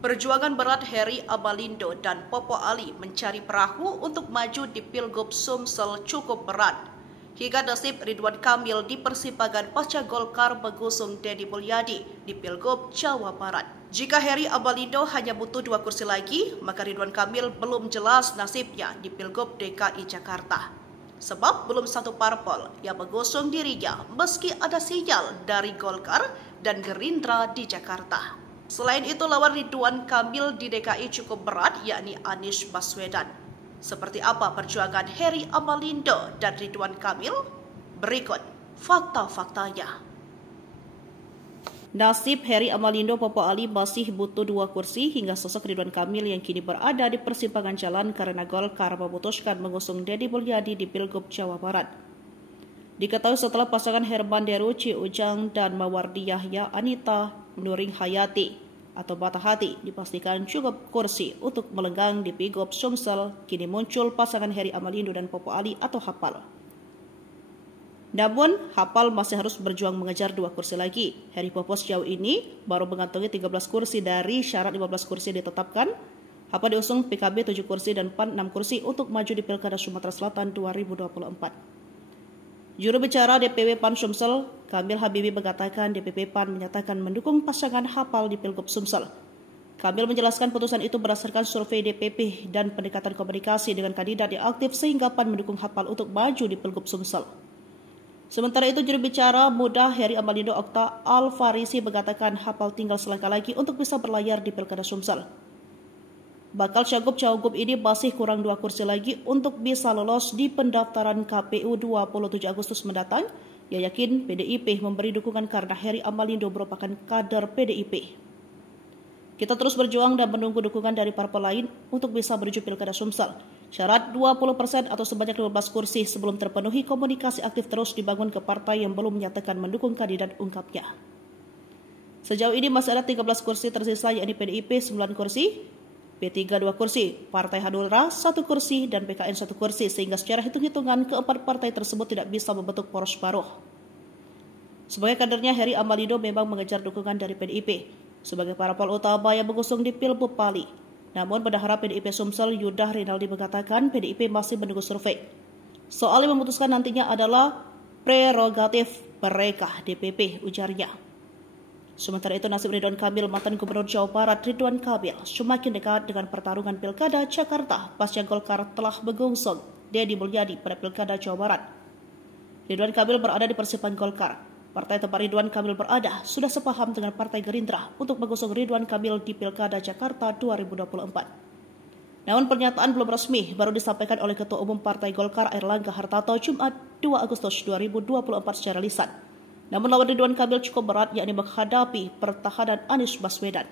Perjuangan berat Heri Amalindo dan Popo Ali mencari perahu untuk maju di Pilgub Sumsel cukup berat. Hingga nasib Ridwan Kamil di persimpangan pasca Golkar mengusung Deddy Mulyadi di Pilgub Jawa Barat. Jika Heri Amalindo hanya butuh 2 kursi lagi, maka Ridwan Kamil belum jelas nasibnya di Pilgub DKI Jakarta. Sebab belum satu parpol yang mengusung dirinya meski ada sinyal dari Golkar dan Gerindra di Jakarta. Selain itu, lawan Ridwan Kamil di DKI cukup berat, yakni Anies Baswedan. Seperti apa perjuangan Heri Amalindo dan Ridwan Kamil? Berikut fakta-faktanya. Nasib Heri Amalindo Popo Ali masih butuh 2 kursi hingga sosok Ridwan Kamil yang kini berada di persimpangan jalan karena Golkar memutuskan mengusung Deddy Mulyadi di Pilgub Jawa Barat. Diketahui setelah pasangan Herman Deru, Ci Ujang, dan Mawardi Yahya Anita Nuring Hayati atau Batahati dipastikan cukup kursi untuk melenggang di Pilgub Sumsel, kini muncul pasangan Heri Amalindo dan Popo Ali atau Hapal. Namun, Hapal masih harus berjuang mengejar 2 kursi lagi. Heri Popo sejauh ini baru mengantongi 13 kursi dari syarat 15 kursi ditetapkan. Hapal diusung PKB 7 kursi dan PAN 6 kursi untuk maju di Pilkada Sumatera Selatan 2024. Juru bicara DPW PAN Sumsel, Kamil Habibi mengatakan DPP PAN menyatakan mendukung pasangan Hapal di Pilgub Sumsel. Kamil menjelaskan putusan itu berdasarkan survei DPP dan pendekatan komunikasi dengan kandidat yang aktif sehingga PAN mendukung Hapal untuk maju di Pilgub Sumsel. Sementara itu, juru bicara muda Heri Amalindo Okta Al-Farisi mengatakan Hapal tinggal selangkah lagi untuk bisa berlayar di Pilkada Sumsel. Bakal cagup-cagup ini masih kurang 2 kursi lagi untuk bisa lolos di pendaftaran KPU 27 Agustus mendatang. Ia yakin PDIP memberi dukungan karena Heri Amalindo merupakan kader PDIP. Kita terus berjuang dan menunggu dukungan dari parpol lain untuk bisa menuju Pilkada Sumsel. Syarat 20% atau sebanyak 15 kursi sebelum terpenuhi, komunikasi aktif terus dibangun ke partai yang belum menyatakan mendukung kandidat, ungkapnya. Sejauh ini masih ada 13 kursi tersisa, yakni PDIP 9 kursi, P3 2 kursi, Partai Hanura 1 kursi, dan PKN 1 kursi, sehingga secara hitung-hitungan keempat partai tersebut tidak bisa membentuk poros baru. Sebagai kadernya, Heri Amalindo memang mengejar dukungan dari PDIP sebagai parpol utama yang mengusung di Pilgub Pali. Namun bendahara PDIP Sumsel Yudah Rinaldi mengatakan PDIP masih menunggu survei. Soal yang memutuskan nantinya adalah prerogatif mereka DPP, ujarnya. Sementara itu, nasib Ridwan Kamil, mantan Gubernur Jawa Barat Ridwan Kamil, semakin dekat dengan pertarungan Pilkada Jakarta pasca Golkar telah mengusung Deddy Mulyadi pada Pilkada Jawa Barat. Ridwan Kamil berada di persimpangan Golkar. Partai tempat Ridwan Kamil berada sudah sepaham dengan Partai Gerindra untuk mengusung Ridwan Kamil di Pilkada Jakarta 2024. Namun pernyataan belum resmi baru disampaikan oleh Ketua Umum Partai Golkar Airlangga Hartarto Jumat 2 Agustus 2024 secara lisan. Namun lawan Ridwan Kamil cukup berat, yakni menghadapi pertahanan Anies Baswedan.